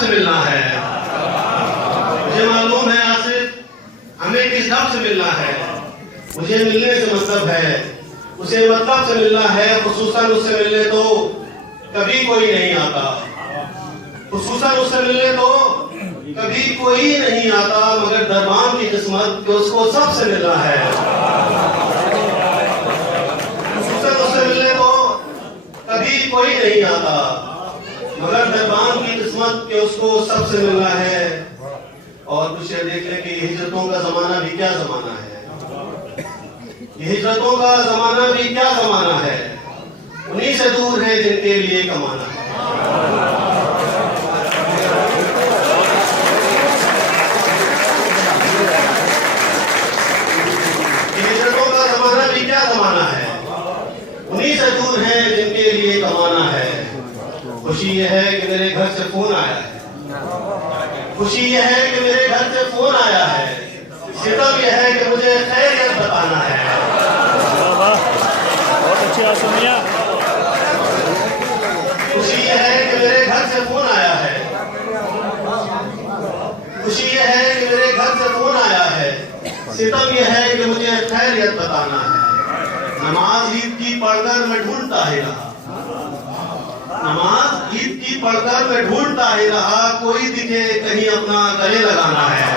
से मिलना है। मुझे मालूम है आसिफ हमें किस ढब से मिलना है। मुझे मिलने से मतलब है, उसे मतलब से मिलना है। खुसूसन उससे मिलने तो कभी कोई नहीं आता, खुसूसन उससे मिलने तो कभी कोई नहीं आता, मगर दरबान की किस्मत कि उसको सबसे मिलना है। खुसूसन उससे मिलने तो कभी कोई नहीं आता, मगर दरबान की किस्मत कि उसको सबसे मिलना है। और कुछ देख लें कि हिजरतों का जमाना भी क्या जमाना है, हिजरतों का जमाना भी क्या जमाना है। उन्हीं से दूर है जिनके लिए कमाना है। हिजरतों का जमाना भी क्या जमाना है, उन्हीं से दूर है जिनके लिए कमाना है। खुशी यह है कि मेरे घर से फोन आया है, खुशी यह है कि मेरे घर से फोन आया है। सितम यह है कि मुझे खैरियत बताना है। बहुत अच्छी बात सुनिया। खुशी यह है कि मेरे घर से फोन आया है, खुशी यह है कि मेरे घर से फोन आया है। सितम यह है कि मुझे खैरियत बताना है। नमाज ईद की पढ़कर मैं ढूंढता ही रहा, नमाज ईद की पढ़कर मैं ढूंढता ही रहा, कोई दिखे कहीं अपना गले लगाना है।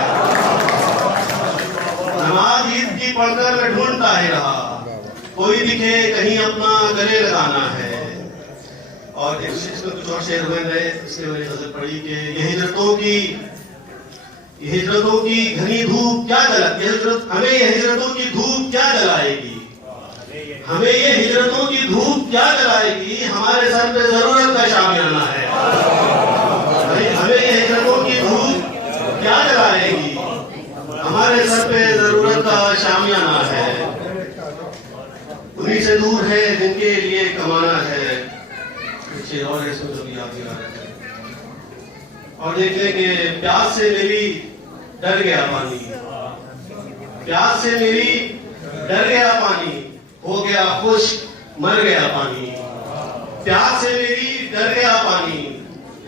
नमाज ईद की पढ़कर मैं ढूंढता ही रहा, कोई दिखे कहीं अपना गले लगाना है। और एक इसमें कुछ और शेर हुए गए, इसलिए मैंने गजल पढ़ी कि ये हिजरतों की घनी धूप क्या जला, हमें ये हिजरतों की धूप क्या जलाएगी, हमें ये हिजरतों की धूप क्या जलाएगी। हमारे सर पे जरूरत का शामियाना है, हमें ये हिजरतों की धूप क्या जलाएगी, हमारे सर पे जरूरत का शामियाना है। उन्हीं से दूर है जिनके लिए कमाना है। और इसमें जो भी आप और देख लें कि प्यास से मेरी डर गया पानी, प्यास से मेरी डर गया पानी, हो गया खुश्क मर गया पानी। प्यास से मेरी डर गया पानी,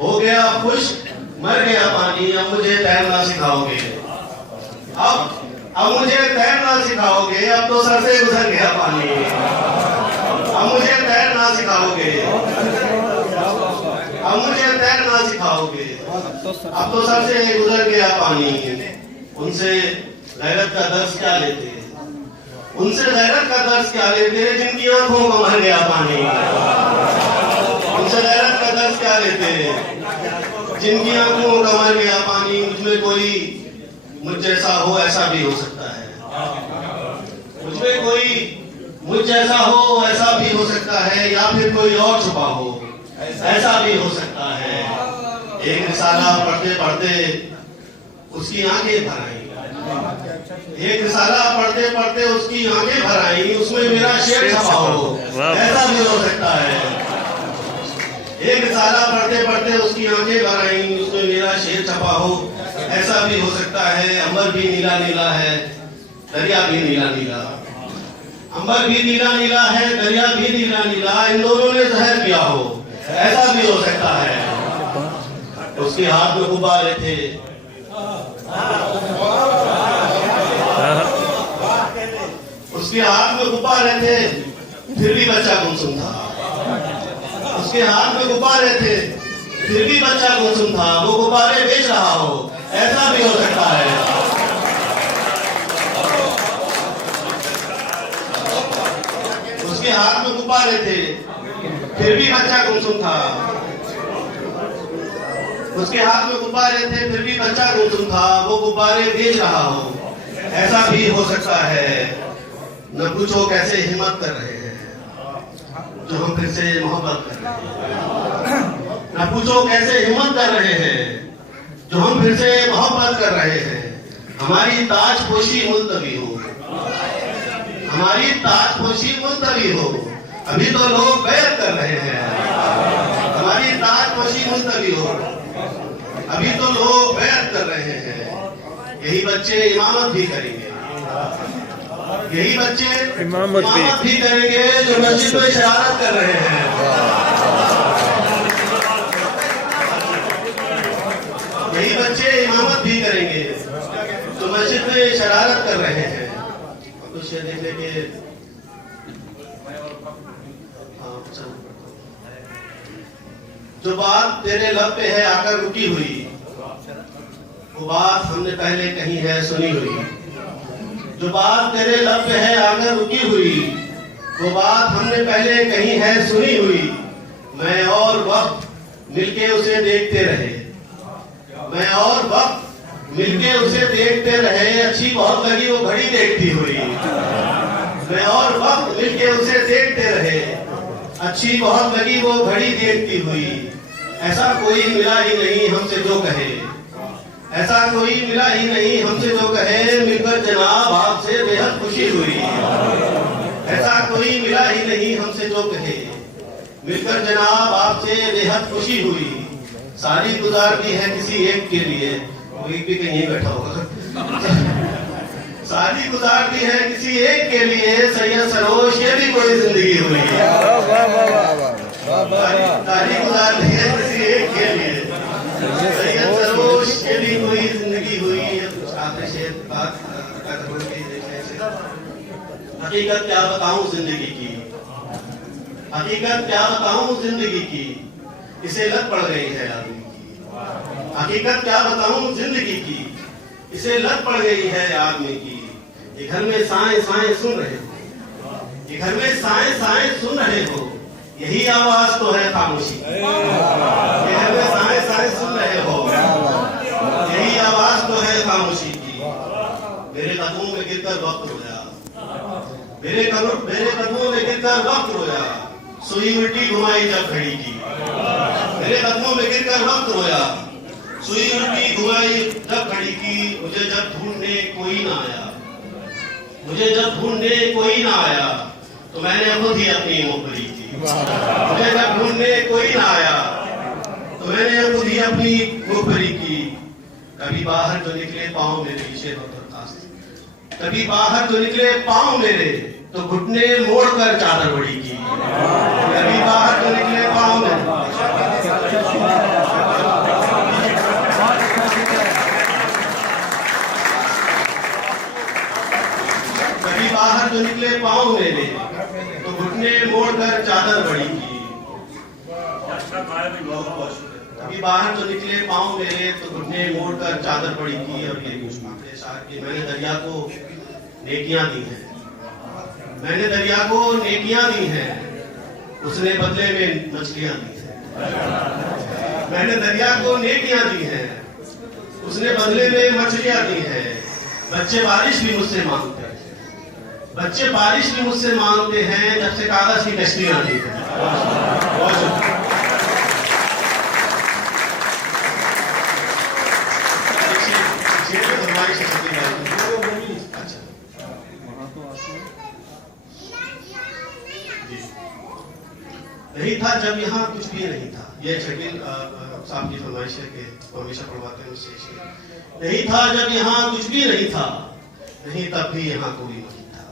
हो गया खुश्क मर गया पानी। अब मुझे तैरना सिखाओगे, अब मुझे तैरना सिखाओगे, अब तो सर से गुजर गया पानी। अब मुझे तैरना सिखाओगे, अब मुझे तैरना सिखाओगे, अब तो सर से गुजर गया पानी। उनसे गैरत का दर्स क्या लेते, उनसे गैरत का दर्स क्या लेते जिनकी आंखों को मर गया पानी। उनसे गैरत का दर्स क्या लेते जिनकी आंखों का मर गया पानी। मुझमें कोई मुझ जैसा हो ऐसा भी हो सकता है, मुझमें कोई मुझ जैसा हो ऐसा भी हो सकता है, या फिर कोई और छुपा हो ऐसा भी हो सकता है। एक रिसाला पढ़ते पढ़ते उसकी आंखें भर आई, एक रिसाला पढ़ते पढ़ते उसकी आंखें भर आई, उसमें मेरा शेर छपा हो ऐसा भी हो सकता है। एक रिसाला पढ़ते पढ़ते उसकी आंखें भर आई, उसमें मेरा शेर छपा हो ऐसा भी हो सकता है। अंबर भी नीला नीला है, दरिया भी नीला नीला, अंबर भी नीला नीला है, दरिया भी नीला नीला, इन दोनों ने जहर पिया हो ऐसा भी हो सकता है। उसके हाथ में गुब्बारे थे, उसके हाथ में गुब्बारे थे, फिर भी बच्चा गुमसुम था। उसके हाथ में गुब्बारे थे, फिर भी बच्चा गुमसुम था। वो गुब्बारे बेच रहा हो ऐसा भी हो सकता है। उसके हाथ में गुब्बारे थे, फिर भी बच्चा गुमसुम था। उसके हाथ में गुब्बारे थे, फिर भी बच्चा गुमसुम था। वो गुब्बारे बेच रहा हो ऐसा भी हो सकता है। न पूछो कैसे हिम्मत कर रहे हैं जो हम फिर से मोहब्बत कर रहे हैं, न पूछो कैसे हिम्मत कर रहे हैं जो हम फिर से मोहब्बत कर रहे हैं। हमारी ताजपोशी मुलतवी हो, हमारी ताजपोशी मुलतवी हो, अभी तो लोग बैत कर रहे हैं। हमारी ताजपोशी मुलतवी हो, अभी तो लोग बैत कर रहे हैं। यही बच्चे इमामत भी करेंगे, यही बच्चे इमामत भी करेंगे जो मस्जिद में शरारत कर रहे हैं। में शरारत कर रहे हैं। कुछ ये देखने के जो बात तेरे लब पे है आकर रुकी हुई, वो बात हमने पहले कहीं है सुनी हुई। जो बात तेरे लब पे है आकर रुकी हुई, वो बात हमने पहले कहीं है सुनी हुई। मैं और वक्त मिलके उसे देखते रहे, मैं और वक्त मिलके उसे देखते रहे। अच्छी बहुत लगी वो घड़ी देखती हुई, मैं और वक्त मिलके उसे देखते रहे। अच्छी बहुत लगी वो घड़ी देखती हुई। ऐसा कोई मिला ही नहीं हमसे जो कहे, ऐसा कोई मिला ही नहीं हमसे जो कहे। मिलकर जनाब आपसे बेहद खुशी हुई। ऐसा कोई मिला ही नहीं हमसे जो कहे, मिलकर जनाब आपसे बेहद खुशी हुई। सारी गुजार दी है किसी एक के लिए, कोई भी कहीं बैठा होगा। सारी गुजार दी है किसी एक के लिए, सैयद सरोश ये भी कोई जिंदगी हुई। सारी गुजार दी है किसी एक के लिए, सैयद सरोश ये भी कोई जिंदगी हुई। आपने शेर बात हकीकत क्या बताऊं जिंदगी की, हकीकत क्या बताऊं जिंदगी की, इसे लत पड़ गई है आदमी की। हकीकत क्या बताऊं जिंदगी की, इसे लत पड़ गई है आदमी की। ये घर में साए साए सुन रहे हो, ये घर में साए साए सुन रहे हो, यही आवाज तो है खामोशी। ये घर में साए साए सुन रहे हो, यही आवाज तो है खामोशी की। मेरे कदमों में गिरकर वक्त रोया, मेरे कदमों में गिरकर वक्त रोया। सुई उल्टी घुमाई जब घड़ी की, मेरे कदमों में गिरकर वक्त रोया। सुई उल्टी घुमाई जब घड़ी की। मुझे जब ढूंढने कोई ना आया, मुझे जब ढूंढने कोई ना आया, तो मैंने खुद ही अपनी मुखबरी की। मुझे जब ढूंढने कोई ना आया, तो मैंने खुद ही अपनी मुखबरी की। कभी बाहर जो निकले पाँव मेरे पीछे दरखास्त, कभी बाहर जो निकले पाँव मेरे, तो घुटने मोड़कर चादर बड़ी की। कभी बाहर जो निकले पाँव मेरे, कभी बाहर जो निकले पाँव मेरे, तो घुटने मोड़कर चादर बड़ी की। कभी बाहर जो निकले पाँव मेरे, तो घुटने मोड़कर चादर बड़ी की। और ये कुछ मामले शार के, मैंने दरिया को नेकियां दी हैं, मैंने दरिया को नेकियां दी हैं, उसने बदले में मछलियां दी हैं। मैंने दरिया को नेकियां दी हैं, उसने बदले में मछलियां दी हैं। बच्चे बारिश भी मुझसे मांगते हैं, बच्चे बारिश भी मुझसे मांगते हैं, जब से कागज की कश्तियां दी हैं। नहीं था जब यहाँ कुछ भी नहीं था। ये शकील साहब की फरमाइश है कि हमेशा पढ़वाते हैं उससे। नहीं था जब यहाँ कुछ भी नहीं था, नहीं तब भी यहाँ कोई नहीं था।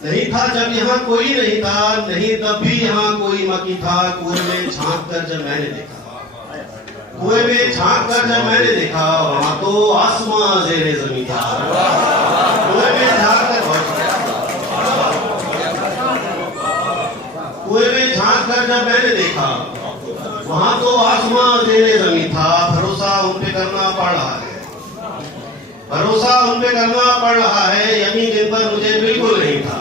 नहीं था जब यहाँ कोई नहीं था, नहीं तब भी यहाँ कोई मकी था। कुएं में झांक कर जब मैंने देखा, कुएं में झांक कर जब मैंने देखा, वहाँ तो आसमां ज़ेरे ज़मीन था। कुएं में झांक कर, कुएं में झांक कर जब मैंने देखा, वहाँ तो आसमां ज़ेरे ज़मीन था। भरोसा उन पे करना पड़ रहा है, भरोसा उन पे करना पड़ रहा है। यकीन इन पर मुझे बिल्कुल नहीं था।